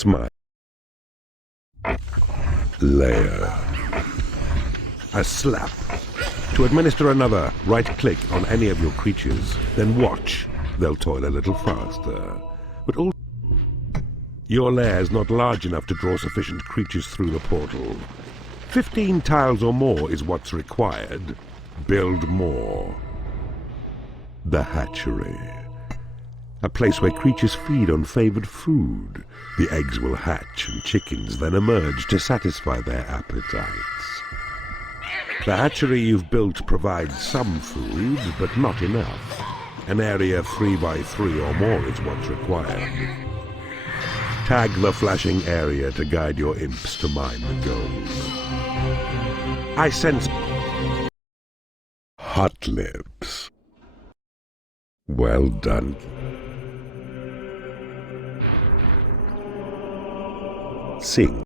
Smile. Layer. A slap. To administer another, right-click on any of your creatures, then watch. They'll toil a little faster. But all your lair is not large enough to draw sufficient creatures through the portal. 15 tiles or more is what's required. Build more. The hatchery. A place where creatures feed on favored food. The eggs will hatch and chickens then emerge to satisfy their appetites. The hatchery you've built provides some food, but not enough. An area 3 by 3 or more is what's required. Tag the flashing area to guide your imps to mine the gold. I sense hot lips. Well done. Sing.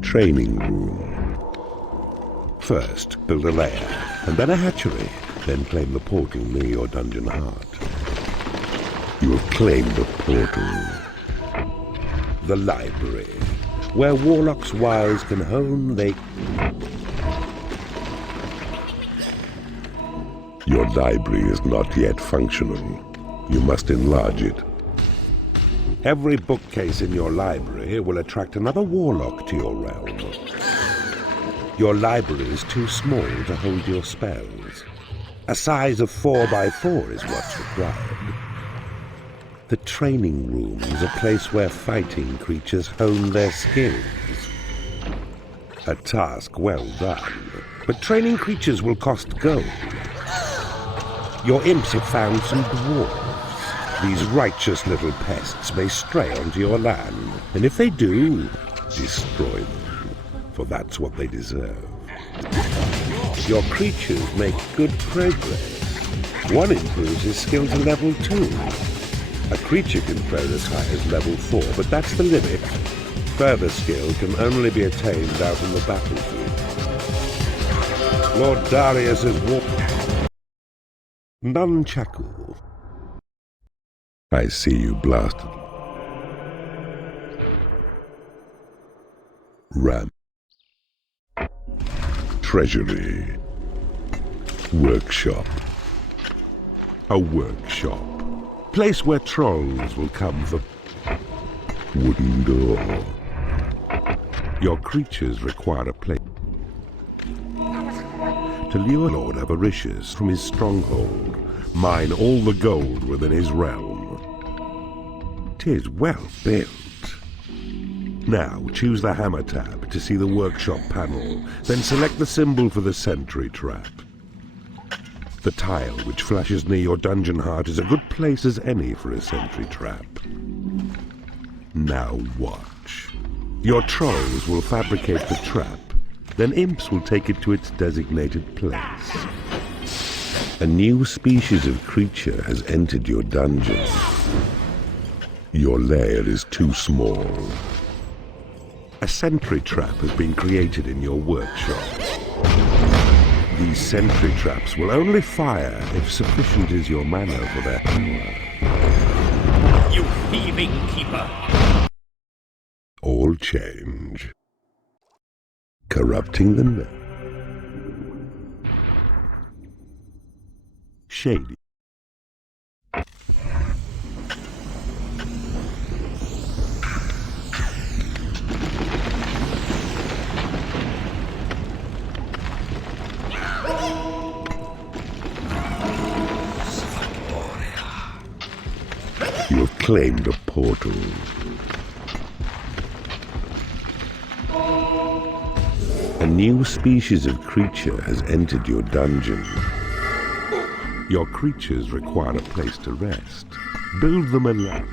Training room. First, build a lair, and then a hatchery. Then claim the portal near your dungeon heart. You have claimed the portal. The library, where warlocks' wiles can hone Your library is not yet functional. You must enlarge it. Every bookcase in your library will attract another warlock to your realm. Your library is too small to hold your spells. A size of 4 by 4 is what's required. The training room is a place where fighting creatures hone their skills. A task well done, but training creatures will cost gold. Your imps have found some dwarves. These righteous little pests may stray onto your land, and if they do, destroy them, for that's what they deserve. Your creatures make good progress. One improves his skill to level 2. A creature can throw as high as level 4, but that's the limit. Further skill can only be attained out on the battlefield. Lord Darius has walked. Nunchaku. I see you blasted. Ram. Treasury. Workshop. A workshop. Place where trolls will come for wooden door. Your creatures require a place to lure Lord Avaricious from his stronghold, mine all the gold within his realm. 'Tis well built. Now choose the hammer tab to see the workshop panel, then select the symbol for the sentry trap. The tile which flashes near your dungeon heart is a good place as any for a sentry trap. Now watch. Your trolls will fabricate the trap, then imps will take it to its designated place. A new species of creature has entered your dungeon. Your lair is too small. A sentry trap has been created in your workshop. These sentry traps will only fire if sufficient is your mana for their power. You thieving keeper! All change. Corrupting the net. Shady. You have claimed a portal. A new species of creature has entered your dungeon. Your creatures require a place to rest. Build them a land.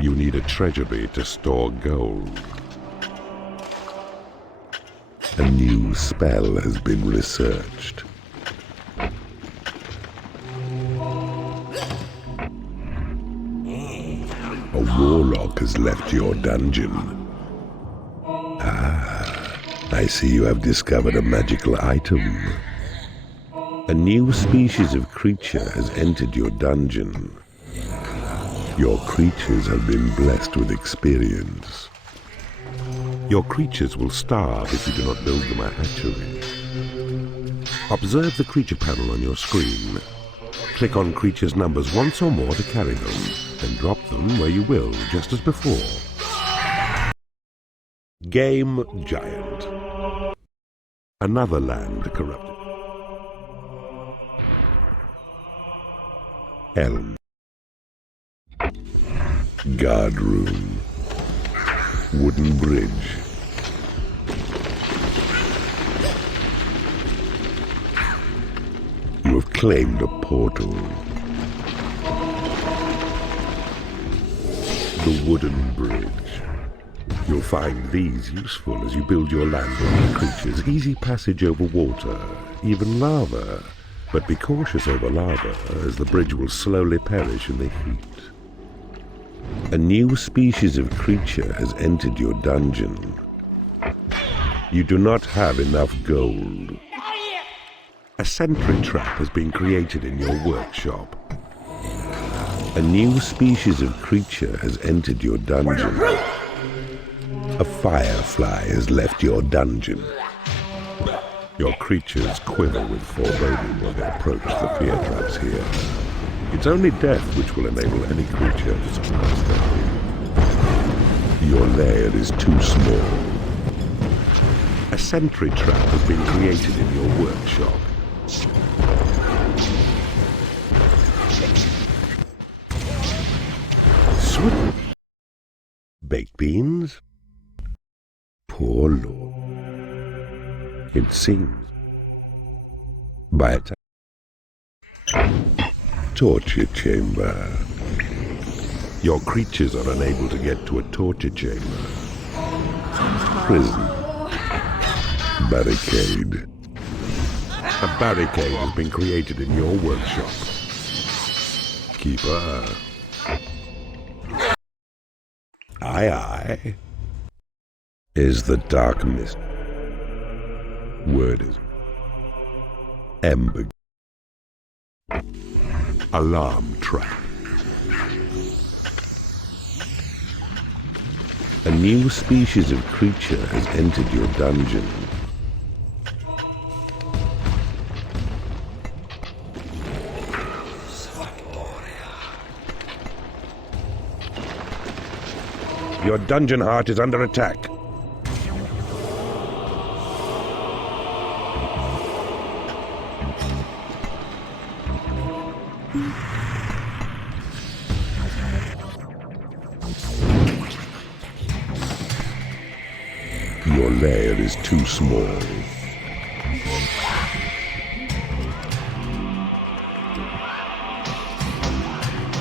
You need a treasury to store gold. A new spell has been researched. A warlock has left your dungeon. I see you have discovered a magical item. A new species of creature has entered your dungeon. Your creatures have been blessed with experience. Your creatures will starve if you do not build them a hatchery. Observe the creature panel on your screen. Click on creatures' numbers once or more to carry them, then drop them where you will, just as before. Game Giant. Another land corrupted. Elm. Guard room. Wooden bridge. You have claimed a portal. The wooden bridge. You'll find these useful as you build your land-dwelling creatures. Easy passage over water, even lava. But be cautious over lava, as the bridge will slowly perish in the heat. A new species of creature has entered your dungeon. You do not have enough gold. A sentry trap has been created in your workshop. A new species of creature has entered your dungeon. A firefly has left your dungeon. Your creatures quiver with foreboding when they approach the fear traps here. It's only death which will enable any creature to surprise them. Your lair is too small. A sentry trap has been created in your workshop. Swivel. Baked beans? Poor lord. It seems. By a torture chamber. Your creatures are unable to get to a torture chamber. Prison. Barricade. A barricade has been created in your workshop. Keeper. Aye. Is the dark mist. Word is Ember. Alarm trap. A new species of creature has entered your dungeon. Your dungeon heart is under attack. Your lair is too small.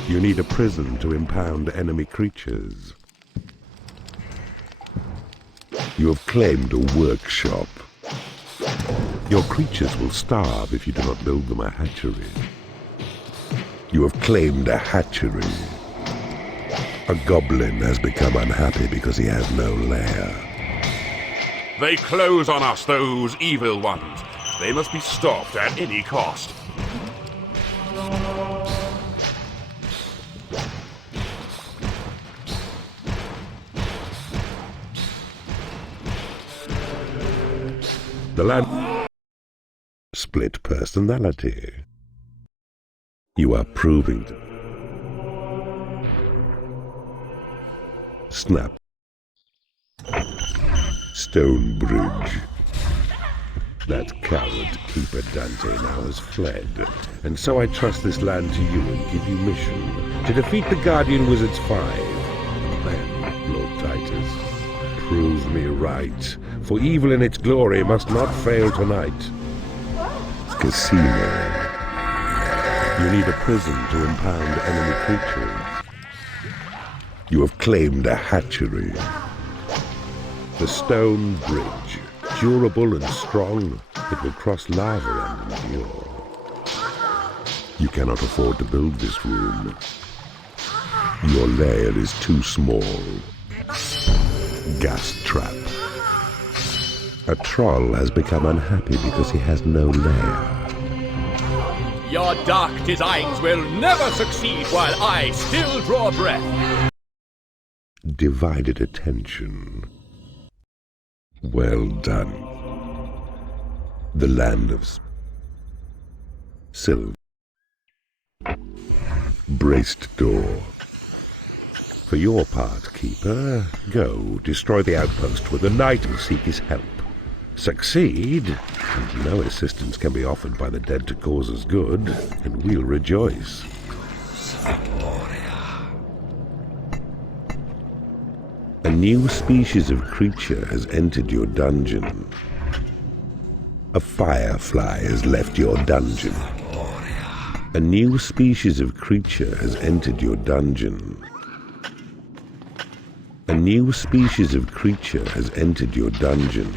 You need a prison to impound enemy creatures. You have claimed a workshop. Your creatures will starve if you do not build them a hatchery. You have claimed a hatchery. A goblin has become unhappy because he has no lair. They close on us, those evil ones. They must be stopped at any cost. The land split personality. You are proving to snap. Stone bridge. That coward keeper Dante now has fled, and so I trust this land to you and give you mission to defeat the Guardian Wizards 5. And then, Lord Titus, prove me right, for evil in its glory must not fail tonight. Casino. You need a prison to impound enemy creatures. You have claimed a hatchery. The stone bridge, durable and strong, it will cross lava and endure. You cannot afford to build this room. Your lair is too small. Gas trap. A troll has become unhappy because he has no lair. Your dark designs will never succeed while I still draw breath. Divided attention. Well done. The land of silver. Braced door. For your part, Keeper, go, destroy the outpost with the knight and seek his help. Succeed, and no assistance can be offered by the dead to cause us good, and we'll rejoice. A new species of creature has entered your dungeon. A firefly has left your dungeon. A new species of creature has entered your dungeon. A new species of creature has entered your dungeon.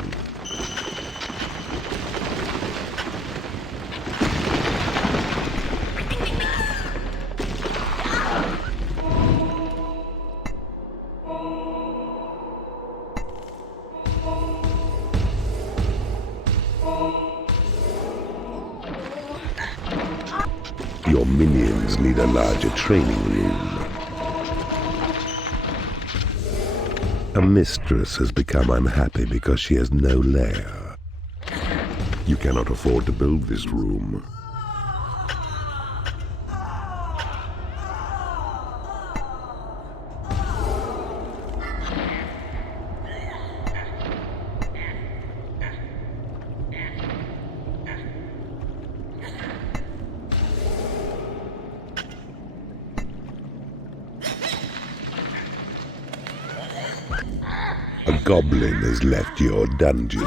Your minions need a larger training room. A mistress has become unhappy because she has no lair. You cannot afford to build this room. A goblin has left your dungeon.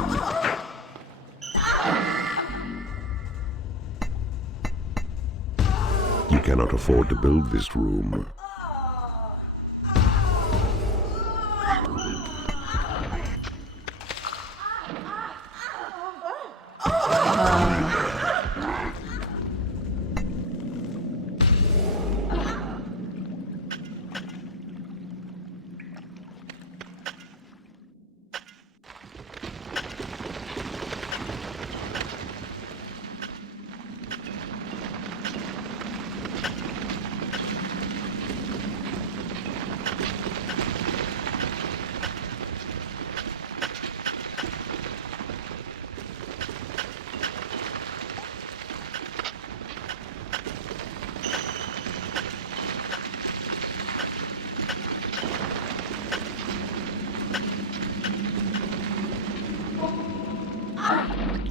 You cannot afford to build this room.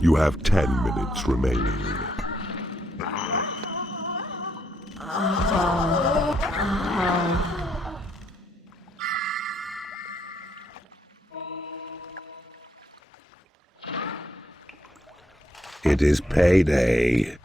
You have 10 minutes remaining. It is payday.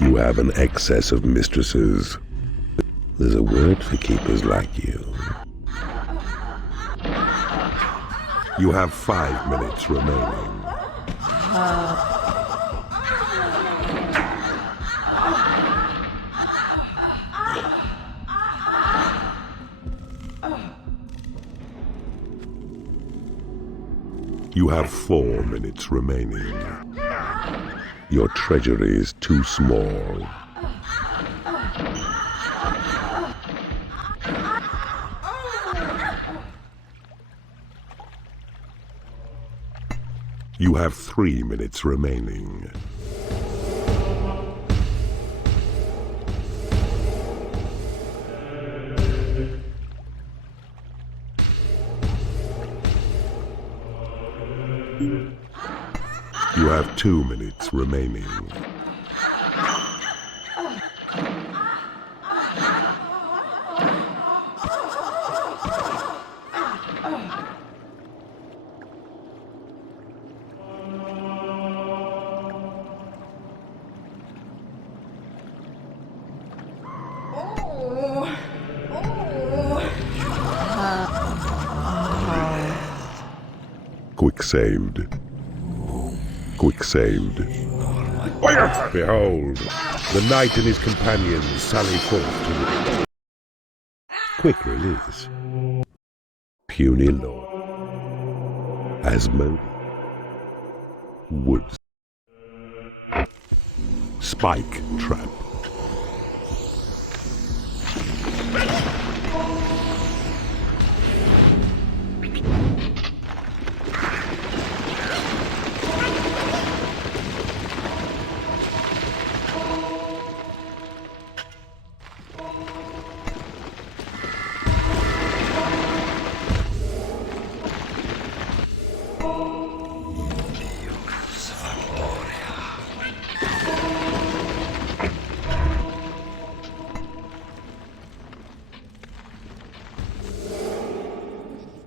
You have an excess of mistresses. There's a word for keepers like you. You have 5 minutes remaining. You have 4 minutes remaining. Your treasury is too small. You have 3 minutes remaining. You have 2 minutes remaining. Quick saved. Quick saved. Behold, the knight and his companions sally forth to the... Quick release. Puny Lord. Asmode. Woods. Spike trap.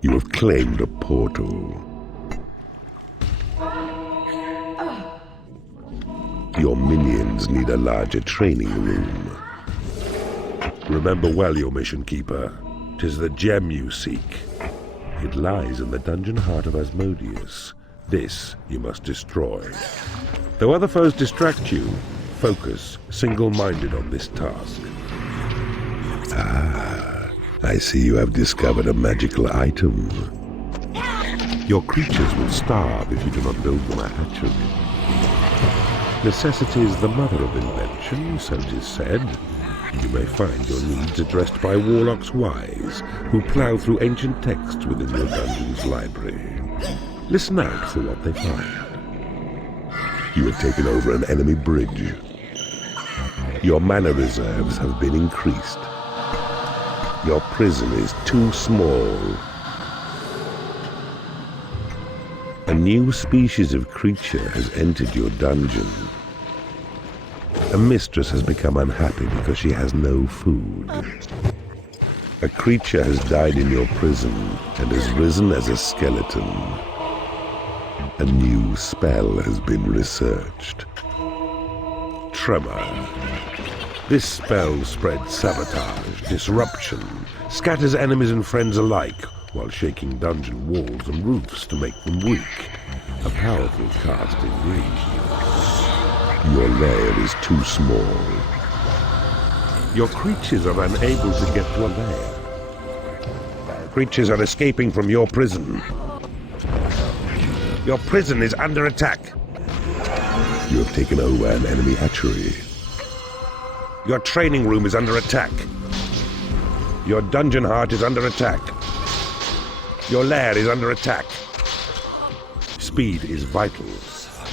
You have claimed a portal. Your minions need a larger training room. Remember well your mission, Keeper. 'Tis the gem you seek. It lies in the dungeon heart of Asmodeus. This you must destroy. Though other foes distract you, focus single-minded on this task. I see you have discovered a magical item. Your creatures will starve if you do not build them a hatchery. Necessity is the mother of invention, so it is said. You may find your needs addressed by warlocks wise, who plough through ancient texts within your dungeon's library. Listen out for what they find. You have taken over an enemy bridge. Your mana reserves have been increased. Your prison is too small. A new species of creature has entered your dungeon. A mistress has become unhappy because she has no food. A creature has died in your prison and has risen as a skeleton. A new spell has been researched. Tremor. This spell spreads sabotage, disruption, scatters enemies and friends alike, while shaking dungeon walls and roofs to make them weak. A powerful cast indeed. Your lair is too small. Your creatures are unable to get to a lair. Creatures are escaping from your prison. Your prison is under attack. You have taken over an enemy hatchery. Your training room is under attack. Your dungeon heart is under attack. Your lair is under attack. Speed is vital.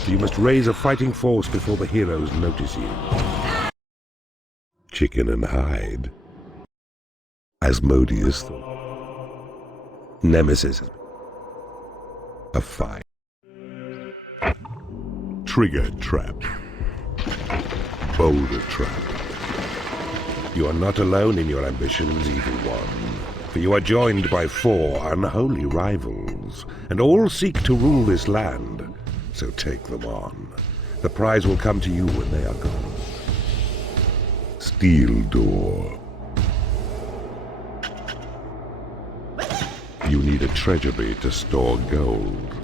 You must raise a fighting force before the heroes notice you. Chicken and hide. Asmodeus thought. Nemesis. A fight. Trigger trap. Boulder trap. You are not alone in your ambitions, Evil One, for you are joined by 4 unholy rivals, and all seek to rule this land, so take them on. The prize will come to you when they are gone. Steel door. You need a treasury to store gold.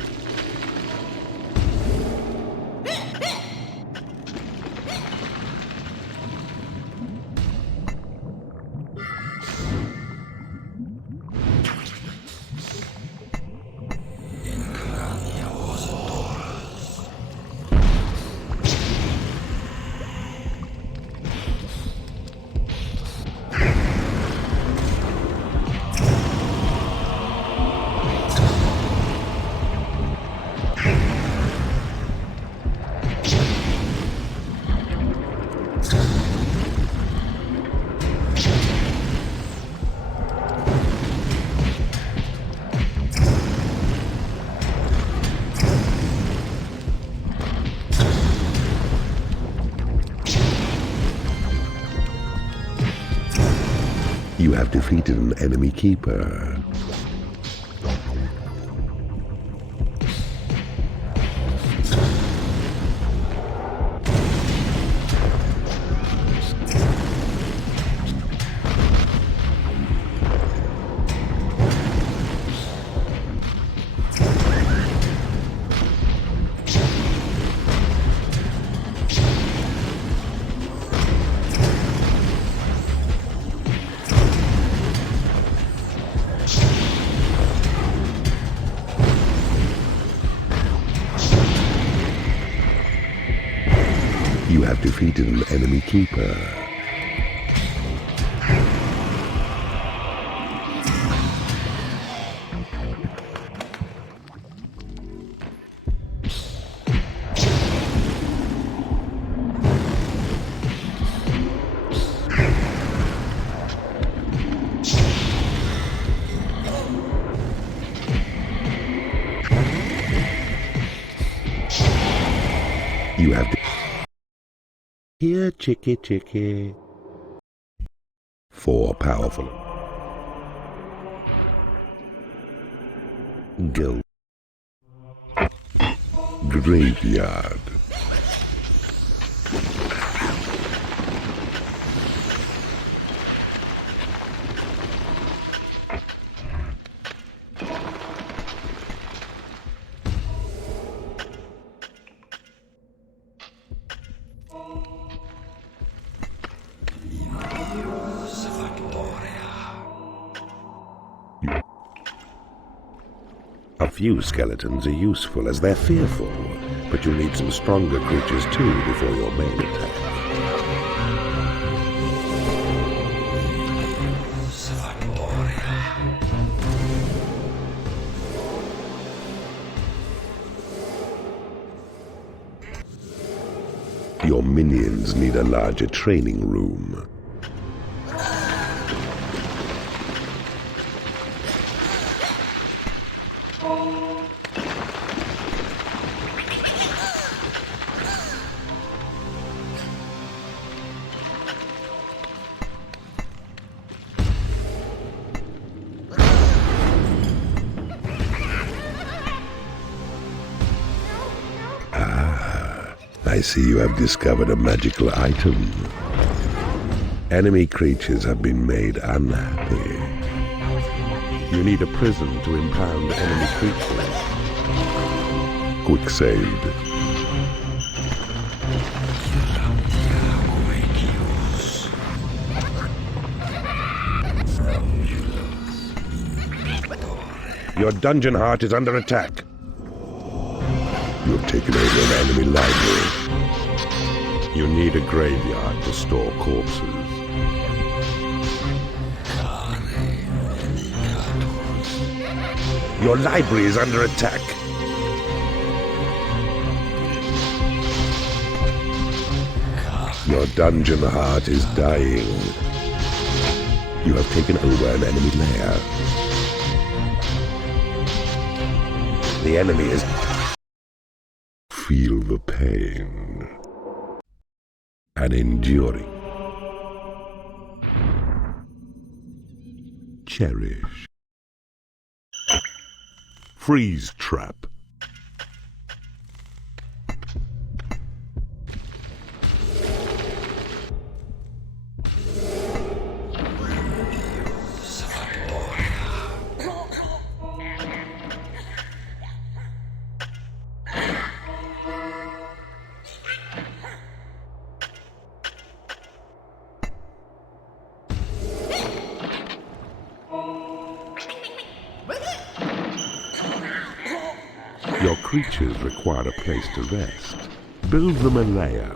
have defeated an enemy keeper. You have defeated an enemy keeper. You have Here, chicky, chicky. 4 powerful. Go. Graveyard. A few skeletons are useful as they're fearful, but you'll need some stronger creatures too before your main attack. Your minions need a larger training room. I see you have discovered a magical item. Enemy creatures have been made unhappy. You need a prison to impound enemy creatures. Quick saved. Your dungeon heart is under attack. You have taken over an enemy library. You need a graveyard to store corpses. Your library is under attack. Your dungeon heart is dying. You have taken over an enemy lair. The enemy is... Feel the pain. And enduring. Cherish. Freeze trap. Your creatures require a place to rest. Build them a lair.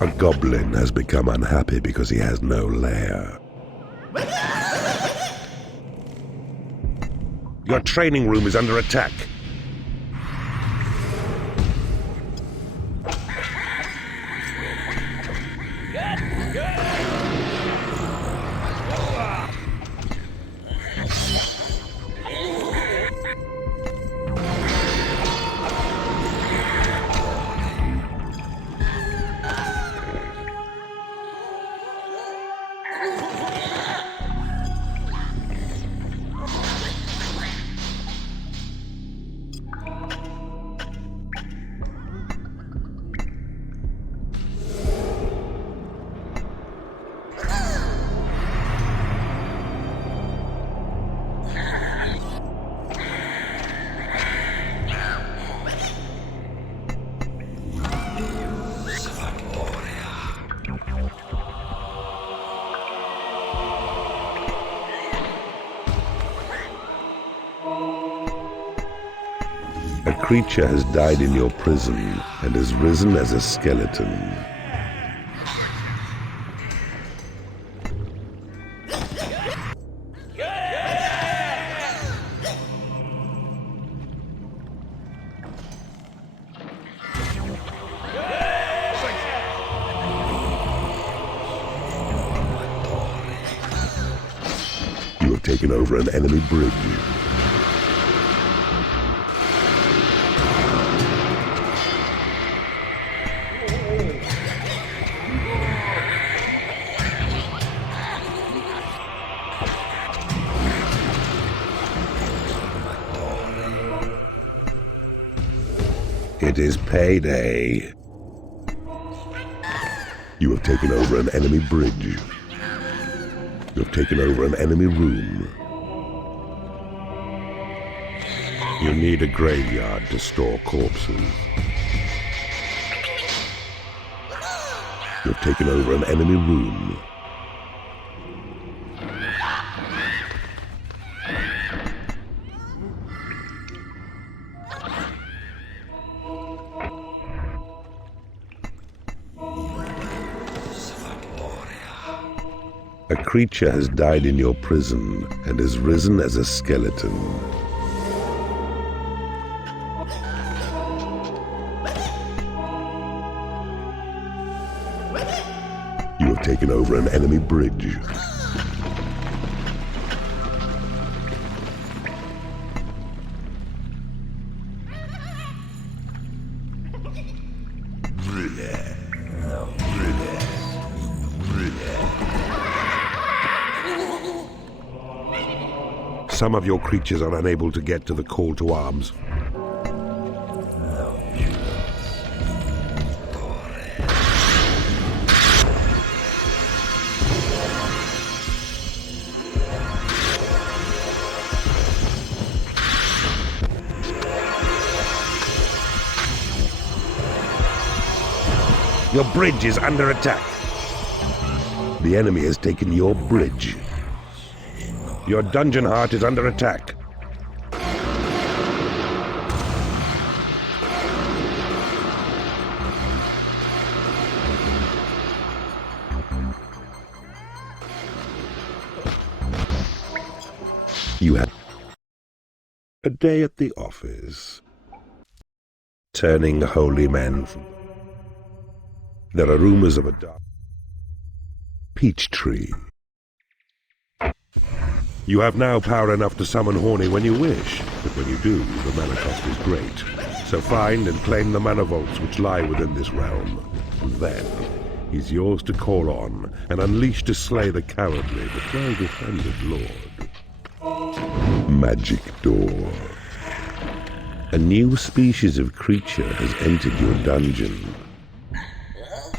A goblin has become unhappy because he has no lair. Your training room is under attack. creature has died in your prison and has risen as a skeleton. You have taken over an enemy bridge. It is payday. You have taken over an enemy bridge. You have taken over an enemy room. You need a graveyard to store corpses. You have taken over an enemy room. A creature has died in your prison and has risen as a skeleton. You have taken over an enemy bridge. Some of your creatures are unable to get to the call to arms. Your bridge is under attack. The enemy has taken your bridge. Your dungeon heart is under attack. You have a day at the office. Turning holy men from... There are rumors of a dark peach tree. You have now power enough to summon Horny when you wish, but when you do, the mana cost is great. So find and claim the mana vaults which lie within this realm. And then, he's yours to call on, and unleash to slay the cowardly but well-defended lord. Magic Door. A new species of creature has entered your dungeon.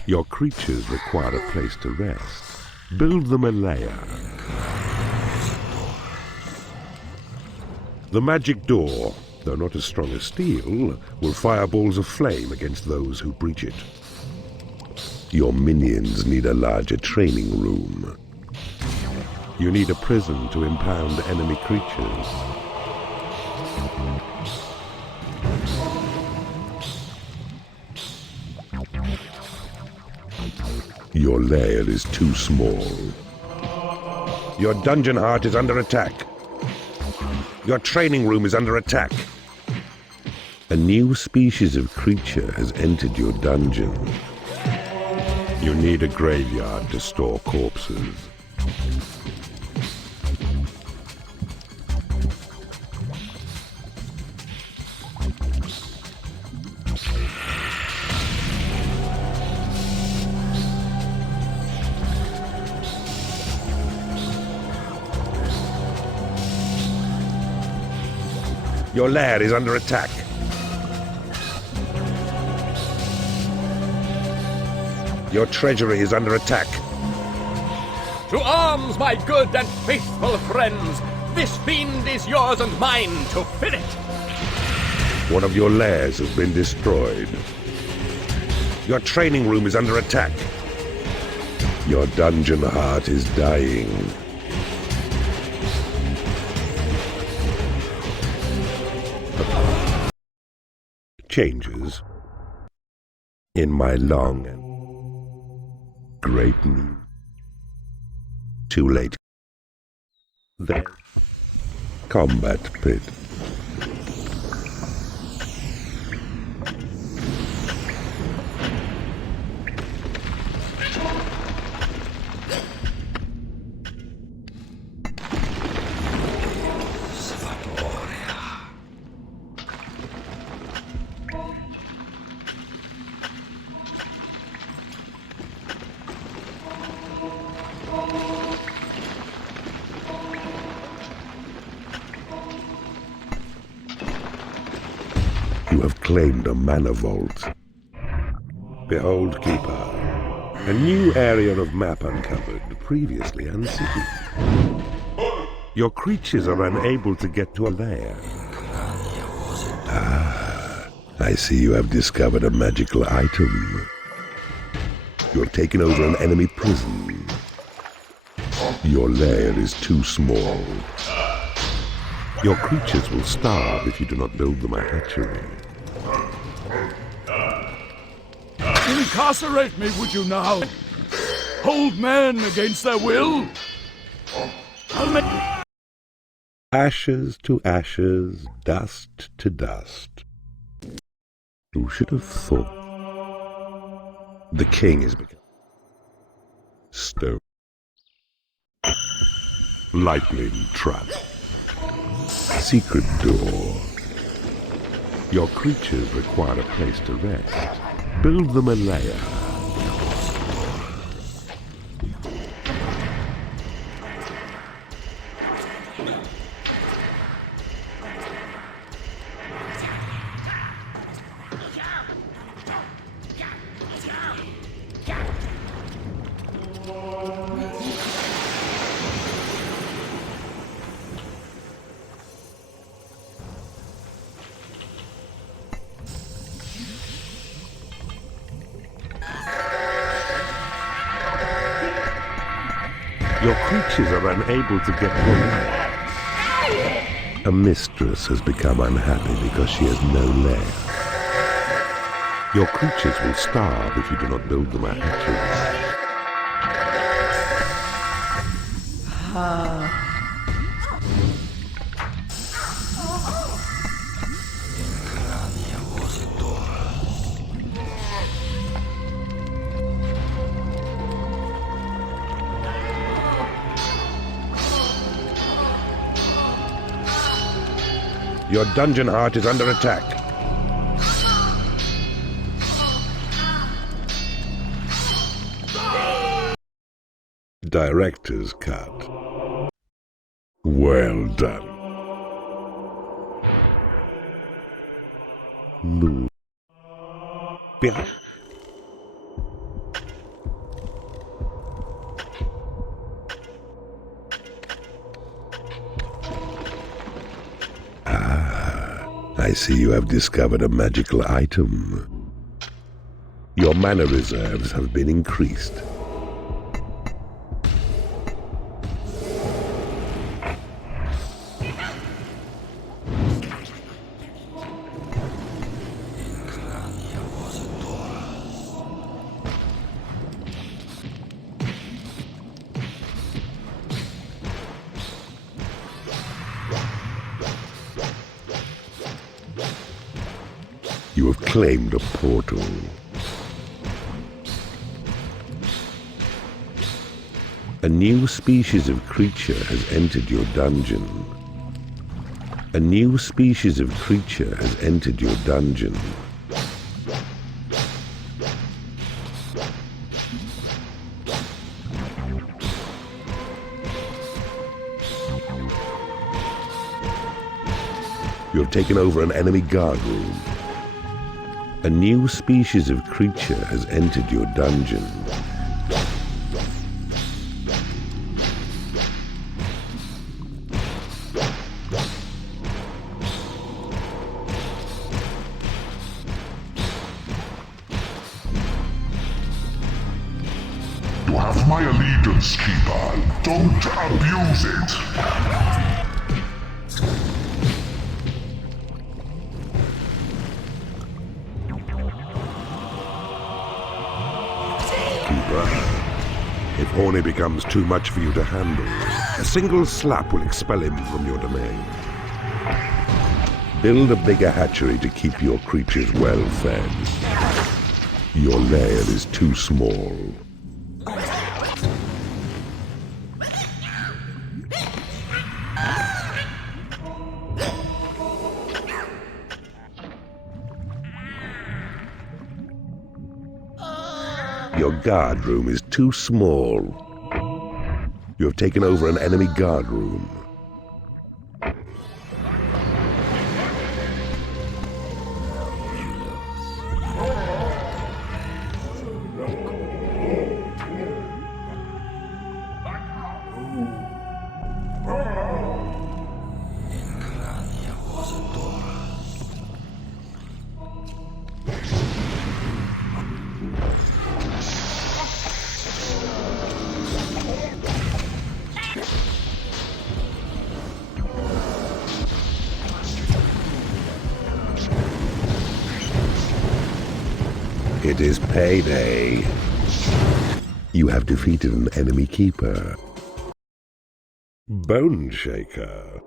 Your creatures require a place to rest. Build them a lair. The magic door, though not as strong as steel, will fire balls of flame against those who breach it. Your minions need a larger training room. You need a prison to impound enemy creatures. Your lair is too small. Your dungeon heart is under attack. Your training room is under attack. A new species of creature has entered your dungeon. You need a graveyard to store corpses. Your lair is under attack. Your treasury is under attack. To arms, my good and faithful friends! This fiend is yours and mine to fill it! One of your lairs has been destroyed. Your training room is under attack. Your dungeon heart is dying. changes in my long and great need. Too late. The combat pit. You have claimed a mana vault. Behold, Keeper, a new area of map uncovered, previously unseen. Your creatures are unable to get to a lair. Ah, I see you have discovered a magical item. You have taken over an enemy prison. Your lair is too small. Your creatures will starve if you do not build them a hatchery. Incarcerate me, would you now? Hold men against their will? Ashes to ashes, dust to dust. Who should have thought? The king is become stone. Lightning trap. Secret door. Your creatures require a place to rest. Build them a lair. Your creatures are unable to get to a lair. A mistress has become unhappy because she has no lair. Your creatures will starve if you do not build them a hatchery. Your dungeon heart is under attack. Director's cut. Well done. Move. Behind. I see you have discovered a magical item. Your mana reserves have been increased. You have claimed a portal. A new species of creature has entered your dungeon. A new species of creature has entered your dungeon. You have taken over an enemy guard room. A new species of creature has entered your dungeon. You have my allegiance, Keeper. Don't abuse it. Keeper. If Horny becomes too much for you to handle, a single slap will expel him from your domain. Build a bigger hatchery to keep your creatures well fed. Your lair is too small. Your guard room is too small. You have taken over an enemy guard room. It is payday. You have defeated an enemy keeper. Bone Shaker.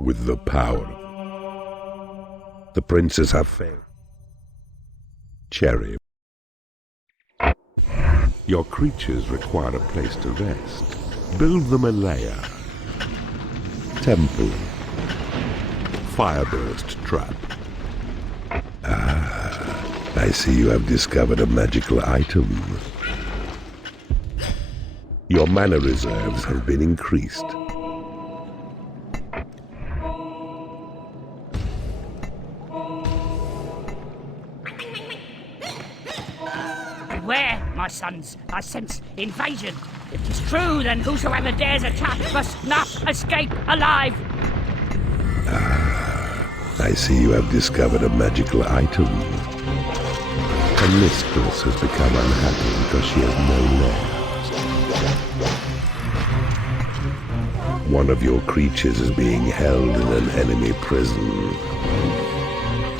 With the power. The princes have failed. Cherry. Your creatures require a place to rest. Build them a lair. Temple. Fireburst trap. I see you have discovered a magical item. Your mana reserves have been increased. Beware, my sons, I sense invasion. If 'tis true, then whosoever dares attack must not escape alive. I see you have discovered a magical item. A mistress has become unhappy because she has no lair. One of your creatures is being held in an enemy prison.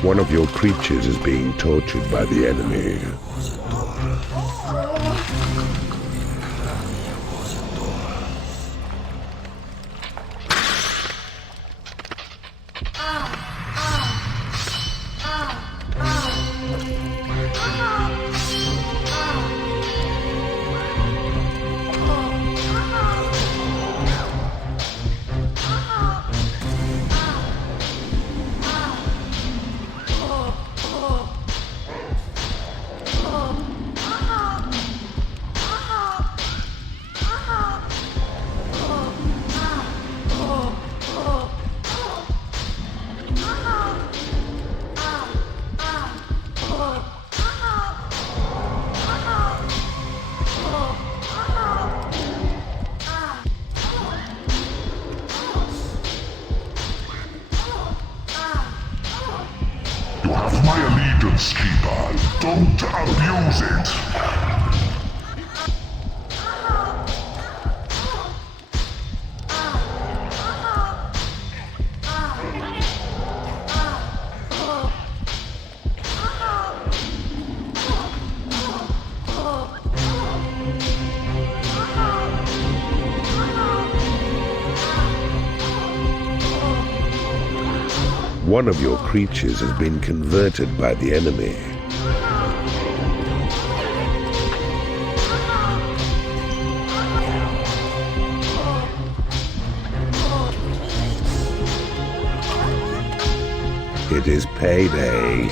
One of your creatures is being tortured by the enemy. You have my allegiance, Keeper. Don't abuse it. One of your creatures has been converted by the enemy. It is payday.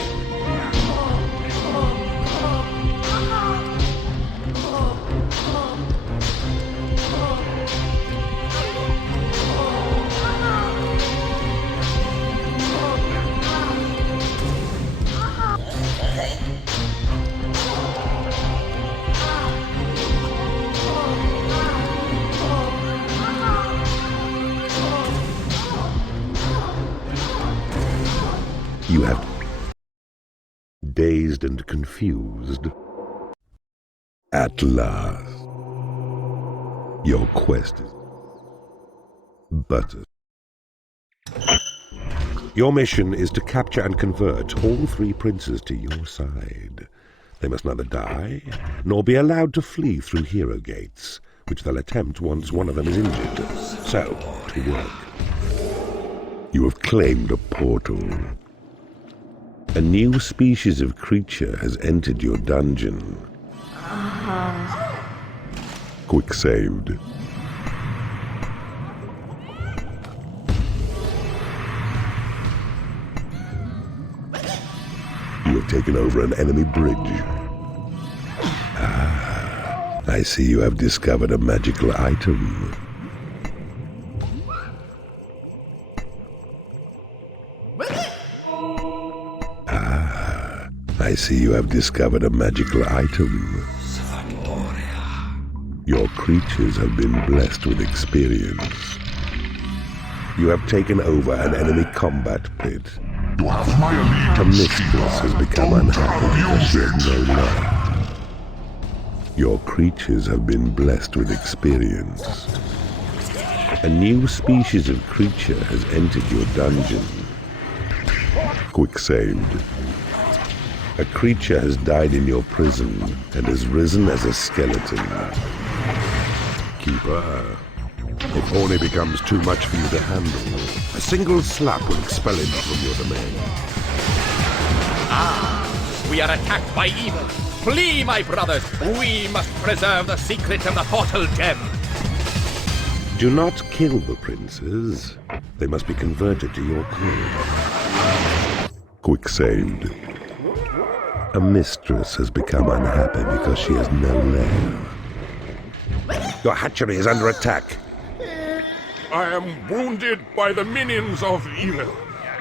You have dazed and confused. At last, your quest is buttered. Your mission is to capture and convert all three princes to your side. They must neither die, nor be allowed to flee through hero gates, which they'll attempt once one of them is injured. So, to work. You have claimed a portal. A new species of creature has entered your dungeon. Quick saved. You have taken over an enemy bridge. Ah, I see you have discovered a magical item. Ah, I see you have discovered a magical item. Your creatures have been blessed with experience. You have taken over an enemy combat pit. You have my A allegiance, mistress has Keeper. become Don't unhappy because she abuse has it. no love. Your creatures have been blessed with experience. A new species of creature has entered your dungeon. Quick saved. A creature has died in your prison and has risen as a skeleton. Keeper, if Horny becomes too much for you to handle, a single slap will expel him from your domain. We are attacked by evil. Flee, my brothers. We must preserve the secret of the portal gem. Do not kill the princes. They must be converted to your cause. Quick saved. A mistress has become unhappy because she has no lair. Your hatchery is under attack. I am wounded by the minions of evil.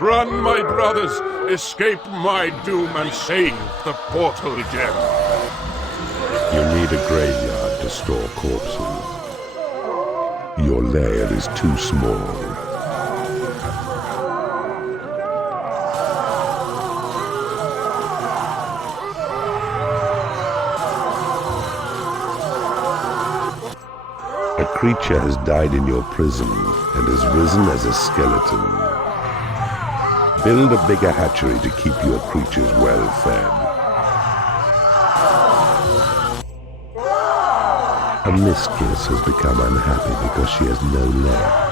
Run, my brothers, escape my doom and save the portal gem. You need a graveyard to store corpses. Your lair is too small. A creature has died in your prison and has risen as a skeleton. Build a bigger hatchery to keep your creatures well fed. A mistress has become unhappy because she has no lair.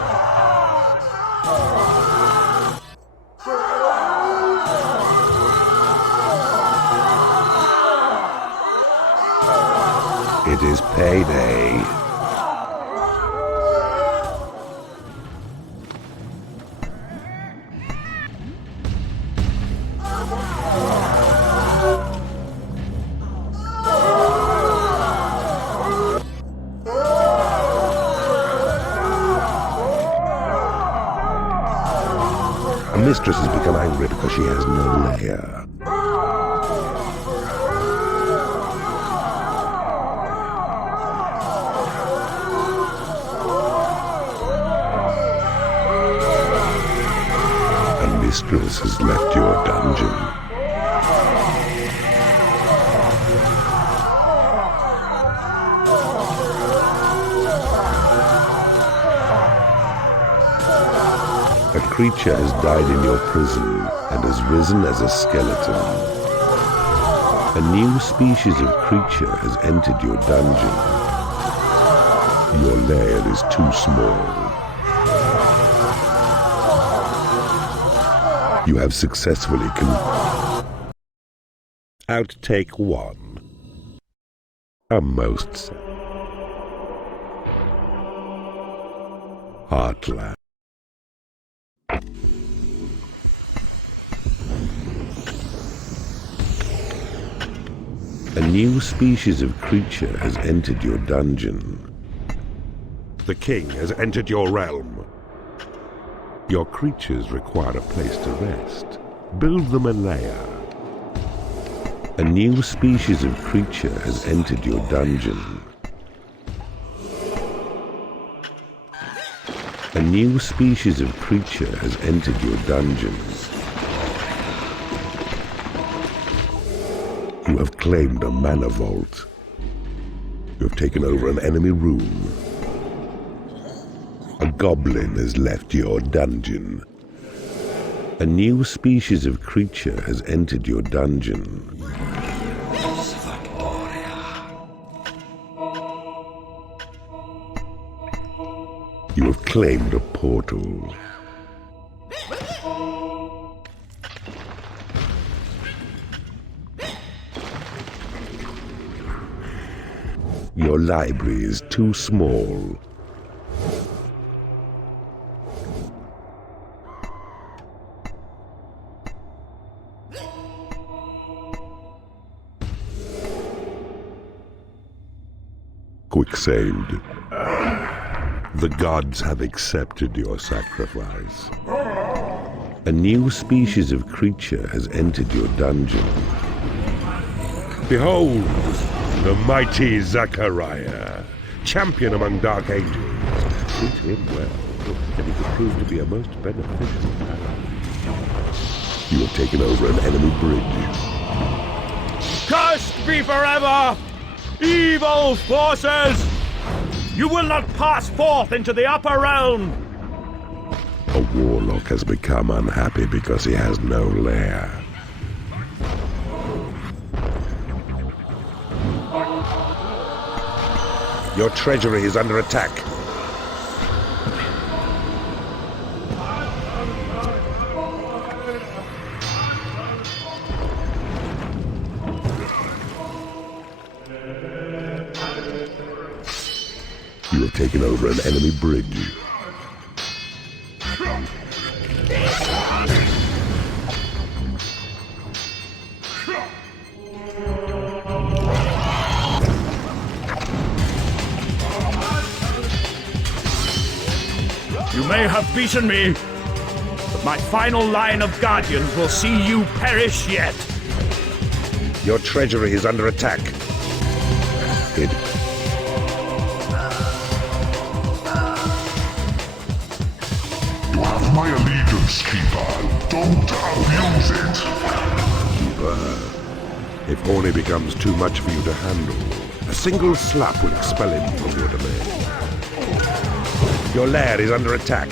It is payday. A mistress has become angry because she has no lair. A mistress has left your dungeon. A creature has died in your prison and has risen as a skeleton. A new species of creature has entered your dungeon. Your lair is too small. You have successfully Outtake 1. A most Heartland. A new species of creature has entered your dungeon. The king has entered your realm. Your creatures require a place to rest. Build them a lair. A new species of creature has entered your dungeon. A new species of creature has entered your dungeon. You have claimed a mana vault. You have taken over an enemy room. A goblin has left your dungeon. A new species of creature has entered your dungeon. You have claimed a portal. Your library is too small. Quicksand. The gods have accepted your sacrifice. A new species of creature has entered your dungeon. Behold, the mighty Zachariah, champion among dark angels. Treat him well, and he could prove to be a most beneficial ally. You have taken over an enemy bridge. Cursed be forever! Evil forces! You will not pass forth into the upper realm! A warlock has become unhappy because he has no lair. Your treasury is under attack. You have taken over an enemy bridge. You may have beaten me, but my final line of guardians will see you perish yet. Your treasury is under attack. It... You have my allegiance, Keeper. Don't abuse it. Keeper, if Horny becomes too much for you to handle, a single slap will expel him from your domain. Your lair is under attack.